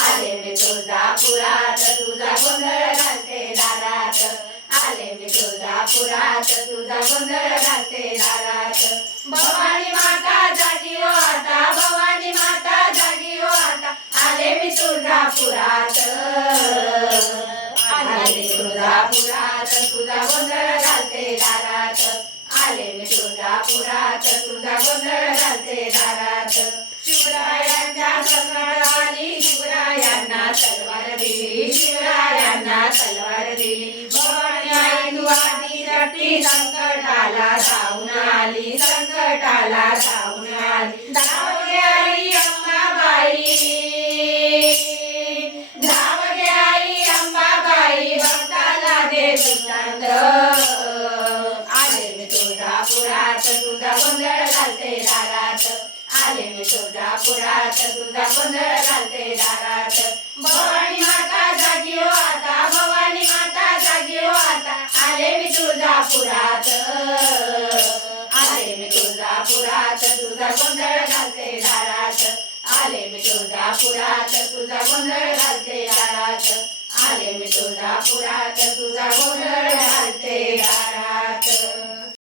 आले मी तुळजापुरात तुझा गोंधळ घालते दारात आले मी तुळजापुरात तुझा गोंधळ घालते दारात भवानी माता जागी हो आता भवानी माता जागी हो आता आले मी तुळजापुरात आले मी तुळजापुरात तुझा गोंधळ घालते दारात आले मी तुळजापुरात तुझा गोंधळ घालते दारात शिवरायांच्या तलवार आली शिवरायांना तलवार दिली शिवरायांना तलवार दिली भवानी आई तू आधी रटी संकटाला धावून आली संकटाला धावून आली धावगे आई अंबाबाई धावगे आई अंबाबाई भक्ताला दे दृष्टांत आले मी तुळजापुरात तुझा गोंधळ घालते दारात आले मी तुळजापुरात तुझा गोंधळ घालते दारात भवानी माता जागी हो आता भवानी माता जागी हो आता आले मी तुळजापुरात आले मी तुळजापुरात तुझा गोंधळ घालते दारात आले मी तुळजापुरात तुझा गोंधळ घालते दारात आले मी तुळजापुरात तुझा गोंधळ घालते दारात